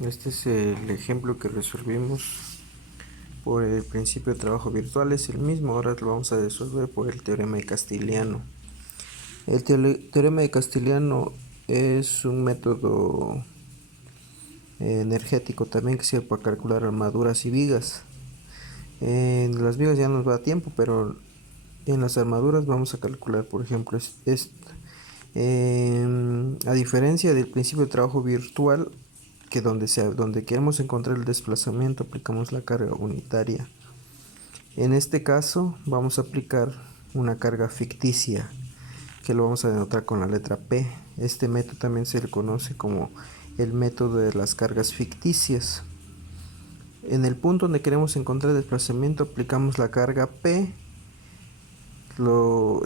Este es el ejemplo que resolvimos por el principio de trabajo virtual, es el mismo, ahora lo vamos a resolver por el teorema de Castiliano. El teorema de Castiliano es un método energético también que sirve para calcular armaduras y vigas. En las vigas ya nos va a tiempo, pero en las armaduras vamos a calcular, por ejemplo, a diferencia del principio de trabajo virtual, que donde queremos encontrar el desplazamiento aplicamos la carga unitaria. En este caso vamos a aplicar una carga ficticia, que lo vamos a denotar con la letra P. Este método también se le conoce como el método de las cargas ficticias. En el punto donde queremos encontrar el desplazamiento aplicamos la carga P.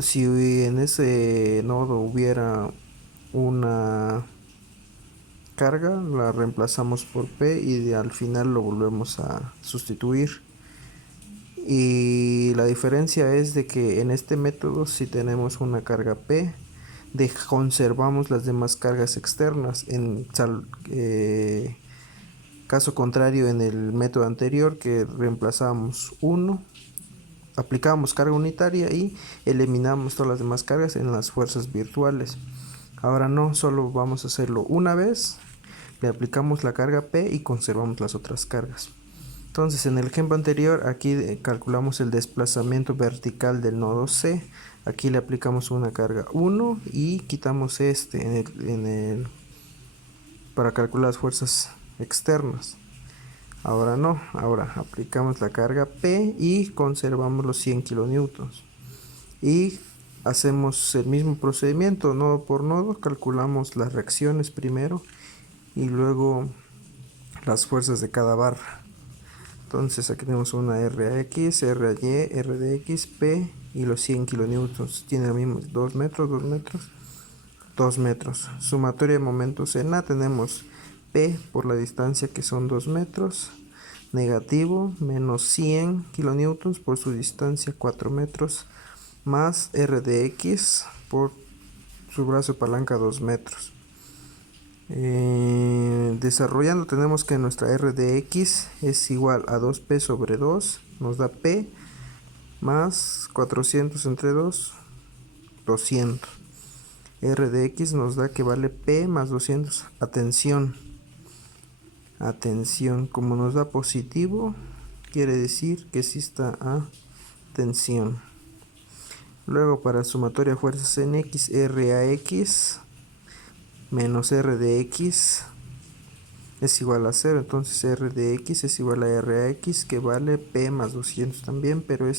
Si en ese nodo hubiera una carga, la reemplazamos por P y al final lo volvemos a sustituir. Y la diferencia es de que en este método, si tenemos una carga P, conservamos las demás cargas externas. Caso contrario, en el método anterior, que reemplazamos 1, aplicamos carga unitaria y eliminamos todas las demás cargas en las fuerzas virtuales. Ahora no, solo vamos a hacerlo una vez, le aplicamos la carga P y conservamos las otras cargas. Entonces, en el ejemplo anterior, aquí calculamos el desplazamiento vertical del nodo C. Aquí le aplicamos una carga 1 y quitamos para calcular las fuerzas externas. Ahora no, ahora aplicamos la carga P y conservamos los 100 kilonewtons. Y hacemos el mismo procedimiento, nodo por nodo, calculamos las reacciones primero y luego las fuerzas de cada barra. Entonces aquí tenemos una RAX, RAY, RDX, P y los 100 kilonewtons. Tiene lo mismo, 2 metros, 2 metros, 2 metros. Sumatoria de momentos en A tenemos P por la distancia que son 2 metros, negativo, menos 100 kilonewtons por su distancia 4 metros, más RDX por su brazo de palanca 2 metros. Desarrollando tenemos que nuestra RDX es igual a 2P sobre 2, nos da P más 400 entre 2, 200. RDX nos da que vale P más 200. Atención, como nos da positivo, quiere decir que sí está a tensión. Luego para sumatoria de fuerzas en X, RAX menos RDX es igual a 0, entonces R de X es igual a RX, que vale P más 200 también, pero a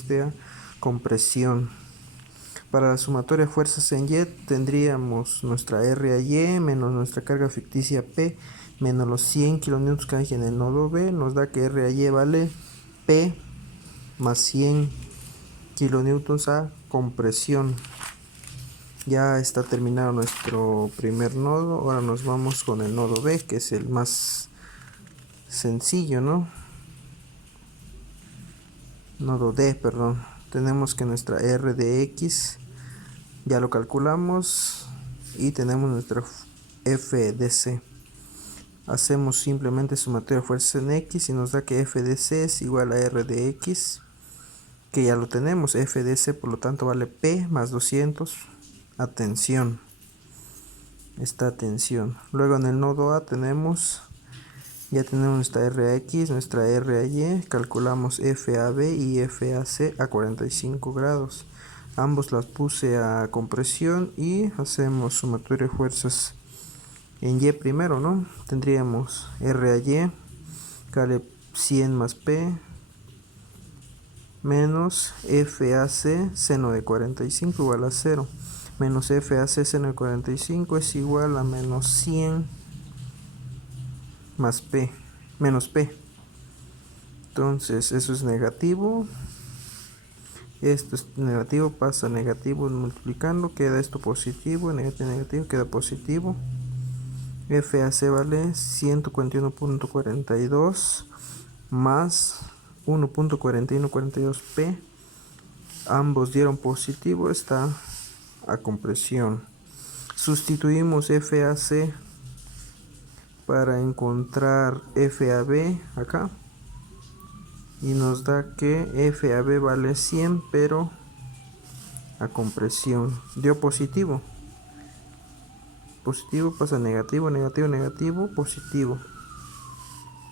compresión. Para la sumatoria de fuerzas en Y tendríamos nuestra R a Y menos nuestra carga ficticia P menos los 100 kilonewtons que hay en el nodo B, nos da que R a Y vale P más 100 kilonewtons a compresión. Ya está terminado nuestro primer nodo, ahora nos vamos con el nodo B, que es el más sencillo, ¿no? Nodo D, perdón. Tenemos que nuestra R de X ya lo calculamos y tenemos nuestra F de C. Hacemos simplemente sumatoria de fuerzas en X y nos da que F de C es igual a R de X, que ya lo tenemos. F de C por lo tanto vale P más 200. Atención, esta tensión. Luego en el nodo A ya tenemos nuestra RX, nuestra RY, calculamos FAB y FAC a 45 grados. Ambos las puse a compresión y hacemos sumatoria de fuerzas en Y primero, ¿no? Tendríamos RY, que vale 100 más P, menos FAC seno de 45 igual a 0. Menos FAC seno de 45 es igual a menos 100 más P, menos P. Entonces eso es negativo. Esto es negativo, pasa a negativo multiplicando, queda esto positivo, negativo, negativo, queda positivo. FAC vale 141.42 más 1.4142P. Ambos dieron positivo, está a compresión. Sustituimos FAC para encontrar FAB acá, y nos da que FAB vale 100, pero a compresión dio positivo. Positivo pasa a negativo, negativo, negativo, positivo.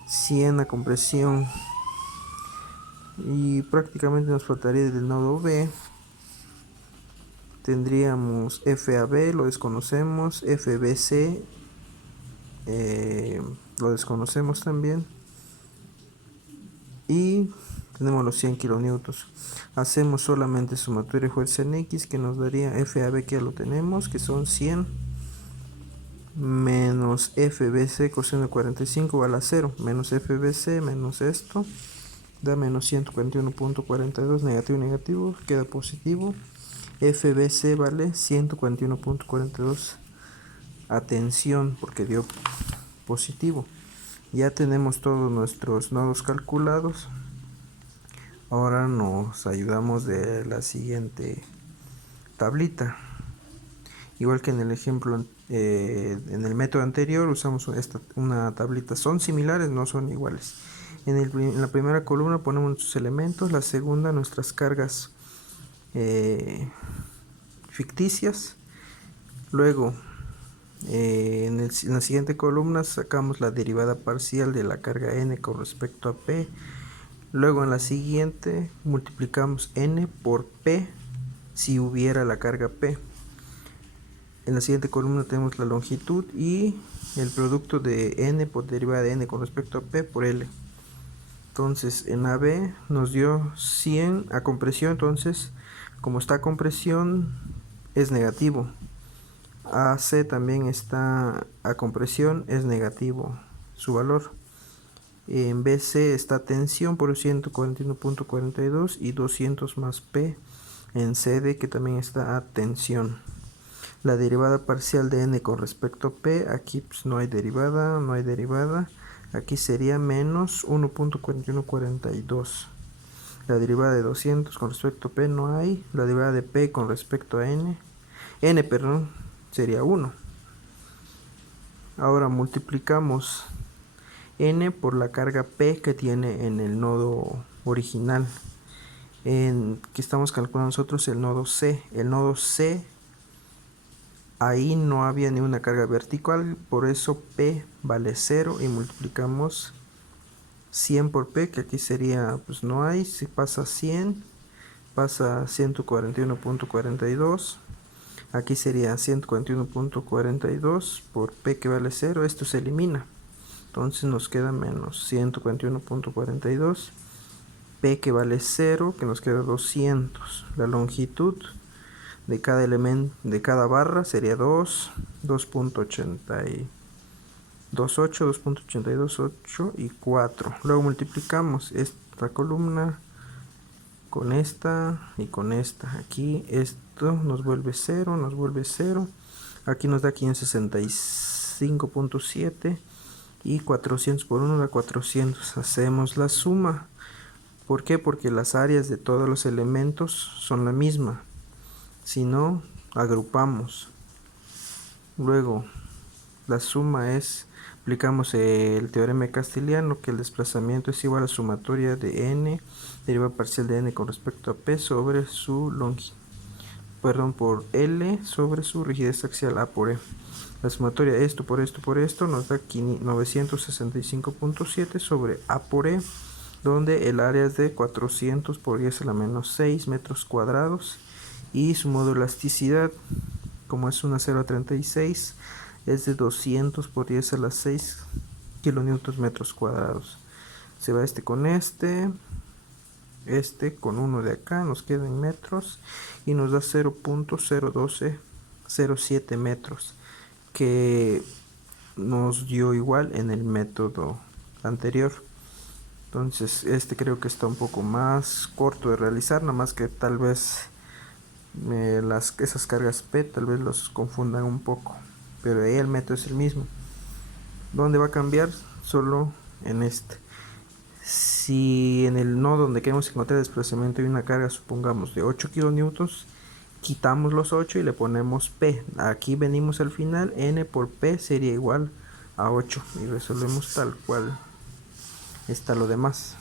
100 a compresión. Y prácticamente nos faltaría del nodo B. Tendríamos FAB, lo desconocemos. FBC, lo desconocemos también. Y tenemos los 100 kilonewtons. Hacemos solamente sumatoria de fuerza en X, que nos daría FAB, que ya lo tenemos, que son 100, menos FBC coseno de 45 vale a 0, menos FBC menos esto da menos 141.42, negativo, negativo, queda positivo. FBC vale 141.42 a tensión, porque dio positivo. Ya tenemos todos nuestros nodos calculados. Ahora nos ayudamos de la siguiente tablita. Igual que en el ejemplo, en el método anterior usamos una tablita. Son similares, no son iguales. En la primera columna ponemos nuestros elementos, la segunda nuestras cargas ficticias. Luego en la siguiente columna sacamos la derivada parcial de la carga n con respecto a P. Luego en la siguiente multiplicamos n por P si hubiera la carga P. En la siguiente columna tenemos la longitud y el producto de n por derivada de n con respecto a P por L. Entonces en AB nos dio 100 a compresión, entonces como está a compresión es negativo. AC también está a compresión, es negativo su valor. En BC está a tensión por 141.42 y 200 más P en CD, que también está a tensión. La derivada parcial de n con respecto a P, aquí pues no hay derivada, no hay derivada. Aquí sería menos 1.4142. La derivada de 200 con respecto a P no hay. La derivada de P con respecto a n, perdón, sería 1. Ahora multiplicamos n por la carga P que tiene en el nodo original. En que estamos calculando nosotros el nodo C. El nodo C, ahí no había ni una carga vertical, por eso P vale 0 y multiplicamos 100 por P, que aquí sería, pues no hay, si pasa 100, pasa 141.42, aquí sería 141.42 por P que vale 0, esto se elimina, entonces nos queda menos 141.42, P que vale 0, que nos queda 200, la longitud de cada elemento, de cada barra sería 2.82, 2.828 y 4. Luego multiplicamos esta columna con esta y con esta. Aquí esto nos vuelve 0, nos vuelve 0. Aquí nos da 565.7 y 400 por 1 da 400. Hacemos la suma. ¿Por qué? Porque las áreas de todos los elementos son la misma. Si no, agrupamos. Luego, la suma es, aplicamos el teorema castiliano, que el desplazamiento es igual a sumatoria de n, derivada parcial de n con respecto a P sobre su por L sobre su rigidez axial A por E. La sumatoria de esto por esto por esto nos da 965.7 sobre A por E, donde el área es de 400 por 10 a la menos 6 metros cuadrados. Y su modo de elasticidad, como es una 0,36, es de 200 por 10 a la 6 kilonewtons metros cuadrados. Se va este con este con uno de acá, nos queda en metros y nos da 0.01207 metros, que nos dio igual en el método anterior. Entonces creo que está un poco más corto de realizar, nada más que tal vez esas cargas P tal vez los confundan un poco, pero ahí el método es el mismo. ¿Dónde va a cambiar? Solo en este. Si en el nodo donde queremos encontrar el desplazamiento hay una carga, supongamos de 8 kilonewtons, quitamos los 8 y le ponemos P. Aquí venimos al final, N por P sería igual a 8 y resolvemos tal cual está lo demás.